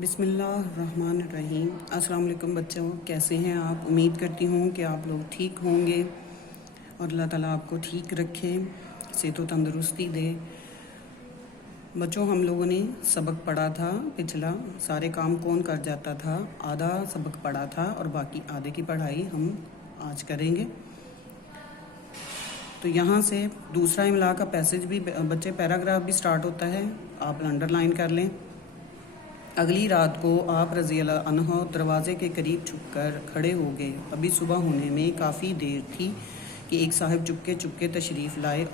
بسم اللہ الرحمن الرحیم۔ السلام علیکم بچوں، کیسے ہیں آپ؟ امید کرتی ہوں کہ آپ لوگ ٹھیک ہوں گے اور اللہ تعالیٰ آپ کو ٹھیک رکھے، صحت و تندرستی دے۔ بچوں، ہم لوگوں نے سبق پڑھا تھا پچھلا، سارے کام کون کر جاتا تھا؟ آدھا سبق پڑھا تھا اور باقی آدھے کی پڑھائی ہم آج کریں گے۔ تو یہاں سے دوسرا املا کا پیسج بھی بچے پیراگراف بھی سٹارٹ ہوتا ہے، آپ انڈر لائن کر لیں۔ اگلی رات کو آپ رضی اللہ عنہ دروازے کے قریب چھپ کر کھڑے ہو گئے۔ ابھی صبح ہونے میں کافی دیر تھی کہ ایک صاحب چپکے چپکے تشریف لائے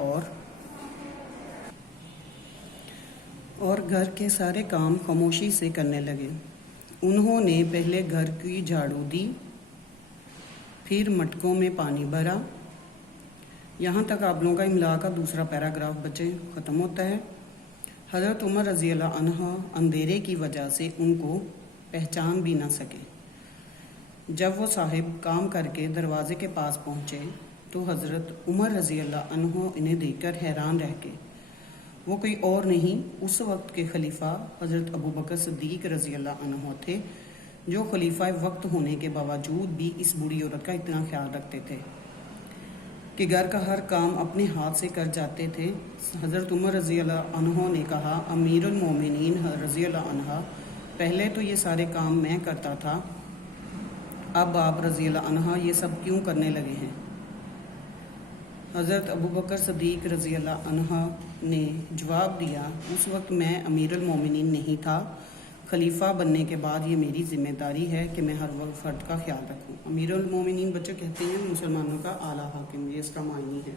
اور گھر کے سارے کام خاموشی سے کرنے لگے۔ انہوں نے پہلے گھر کی جھاڑو دی، پھر مٹکوں میں پانی بھرا۔ یہاں تک آپ لوگوں کا املا کا دوسرا پیراگراف بچے ختم ہوتا ہے۔ حضرت عمر رضی اللہ عنہ اندھیرے کی وجہ سے ان کو پہچان بھی نہ سکے۔ جب وہ صاحب کام کر کے دروازے کے پاس پہنچے تو حضرت عمر رضی اللہ عنہ انہیں دیکھ کر حیران رہ گئے۔ وہ کوئی اور نہیں، اس وقت کے خلیفہ حضرت ابوبکر صدیق رضی اللہ عنہ تھے، جو خلیفہ وقت ہونے کے باوجود بھی اس بوڑھی عورت کا اتنا خیال رکھتے تھے کہ گھر کا ہر کام اپنے ہاتھ سے کر جاتے تھے۔ حضرت عمر رضی اللہ عنہ نے کہا، امیر المومنین رضی اللہ عنہ، پہلے تو یہ سارے کام میں کرتا تھا، اب آپ رضی اللہ عنہ یہ سب کیوں کرنے لگے ہیں؟ حضرت ابوبکر صدیق رضی اللہ عنہ نے جواب دیا، اس وقت میں امیر المومنین نہیں تھا، خلیفہ بننے کے بعد یہ میری ذمہ داری ہے کہ میں ہر وقت فرد کا خیال رکھوں۔ امیر المومنین بچے کہتے ہیں مسلمانوں کا اعلیٰ حاکم، یہ اس کا معنی ہے۔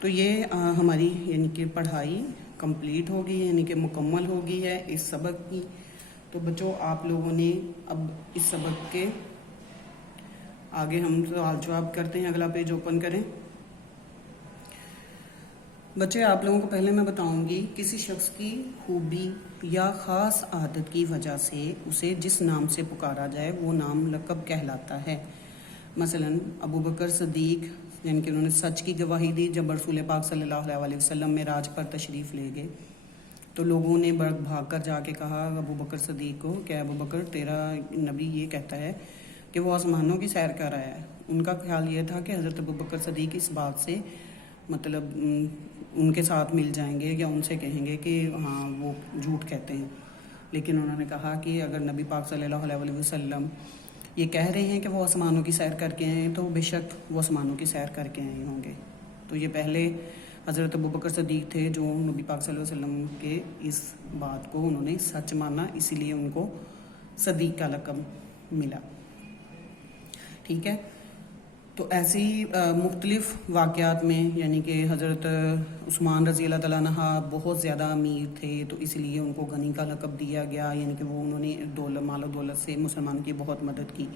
تو یہ ہماری یعنی کہ پڑھائی کمپلیٹ ہوگی، یعنی کہ مکمل ہوگی ہے اس سبق کی۔ تو بچوں، آپ لوگوں نے اب اس سبق کے آگے ہم سوال جواب کرتے ہیں۔ اگلا پیج اوپن کریں۔ بچے، آپ لوگوں کو پہلے میں بتاؤں گی، کسی شخص کی خوبی یا خاص عادت کی وجہ سے اسے جس نام سے پکارا جائے وہ نام لقب کہلاتا ہے۔ مثلا ابوبکر صدیق، یعنی کہ انہوں نے سچ کی گواہی دی جب رسول پاک صلی اللہ علیہ وسلم معراج پر تشریف لے گئے، تو لوگوں نے بھاگ کر جا کے کہا ابوبکر صدیق کو کہ ابوبکر، تیرا نبی یہ کہتا ہے کہ وہ آسمانوں کی سیر کر رہا ہے۔ ان کا خیال یہ تھا کہ حضرت ابوبکر صدیق اس بات سے مطلب ان کے ساتھ مل جائیں گے یا ان سے کہیں گے کہ ہاں وہ جھوٹ کہتے ہیں، لیکن انہوں نے کہا کہ اگر نبی پاک صلی اللہ علیہ وسلم یہ کہہ رہے ہیں کہ وہ آسمانوں کی سیر کر کے آئے ہیں تو بے شک وہ آسمانوں کی سیر کر کے آئے ہوں گے۔ تو یہ پہلے حضرت ابوبکر صدیق تھے جو نبی پاک صلی اللہ علیہ وسلم کے اس بات کو انہوں نے سچ مانا، اسی لیے ان کو صدیق کا لقب ملا۔ ٹھیک ہے، تو ایسی مختلف واقعات میں یعنی کہ حضرت عثمان رضی اللہ تعالیٰ عنہ بہت زیادہ امیر تھے، تو اس لیے ان کو غنی کا لقب دیا گیا، یعنی کہ وہ انہوں نے مال و دولت سے مسلمان کی بہت مدد کی۔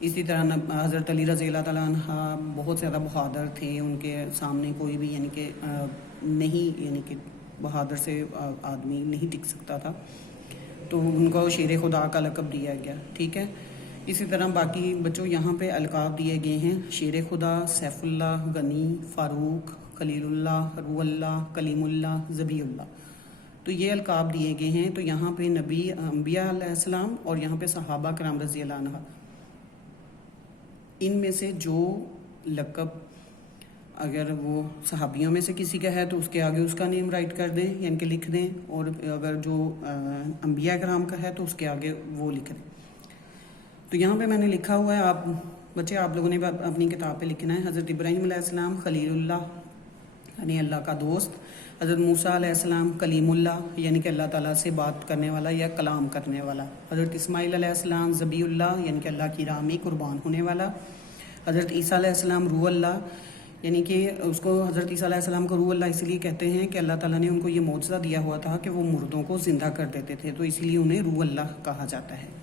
اسی طرح حضرت علی رضی اللہ تعالیٰ عنہ بہت زیادہ بہادر تھے، ان کے سامنے کوئی بھی یعنی کہ نہیں، یعنی کہ بہادر سے آدمی نہیں ٹک سکتا تھا، تو ان کو شیر خدا کا لقب دیا گیا۔ ٹھیک ہے، اسی طرح باقی بچوں یہاں پہ القاب دیے گئے ہیں، شیر خدا، سیف اللہ، غنی، فاروق، خلیل اللہ، روح اللہ، کلیم اللہ، ذبیح اللہ، تو یہ القاب دیے گئے ہیں۔ تو یہاں پہ نبی، انبیاء علیہ السلام اور یہاں پہ صحابہ کرام رضی اللہ عنہ، ان میں سے جو لقب اگر وہ صحابیوں میں سے کسی کا ہے تو اس کے آگے اس کا نیم رائٹ کر دیں، یعنی کہ لکھ دیں، اور اگر جو انبیاء کرام کا ہے تو اس کے آگے وہ لکھ دیں۔ تو یہاں پہ میں نے لکھا ہوا ہے، آپ بچے آپ لوگوں نے اپنی کتاب پہ لکھنا ہے۔ حضرت ابراہیم علیہ السلام خلیل اللہ، یعنی اللہ کا دوست۔ حضرت موسیٰ علیہ السلام کلیم اللہ، یعنی کہ اللہ تعالیٰ سے بات کرنے والا یا کلام کرنے والا۔ حضرت اسماعیل علیہ السلام ذبیح اللہ، یعنی کہ اللہ کی راہ میں قربان ہونے والا۔ حضرت عیسیٰ علیہ السلام روح اللہ، یعنی کہ اس کو حضرت عیسیٰ علیہ السلام کو روح اللہ اس لیے کہتے ہیں کہ اللہ تعالیٰ نے ان کو یہ معجزہ دیا ہوا تھا کہ وہ مردوں کو زندہ کر دیتے تھے، تو اس لیے انہیں روح اللہ کہا جاتا ہے۔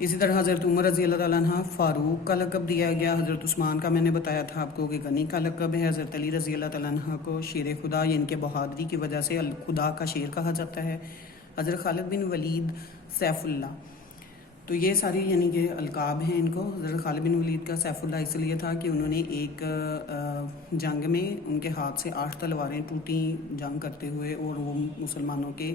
اسی طرح حضرت عمر رضی اللہ تعالیٰ عنہ فاروق کا لقب دیا گیا۔ حضرت عثمان کا میں نے بتایا تھا آپ کو کہ غنی کا لقب ہے۔ حضرت علی رضی اللہ تعالیٰ عنہ کو شیر خدا، یعنی کہ بہادری کی وجہ سے خدا کا شیر کہا جاتا ہے۔ حضرت خالد بن ولید سیف اللہ، تو یہ ساری یعنی کہ القاب ہیں ان کو۔ حضرت خالد بن ولید کا سیف اللہ اس لیے تھا کہ انہوں نے ایک جنگ میں ان کے ہاتھ سے 8 تلواریں ٹوٹیں جنگ کرتے ہوئے، اور وہ مسلمانوں کے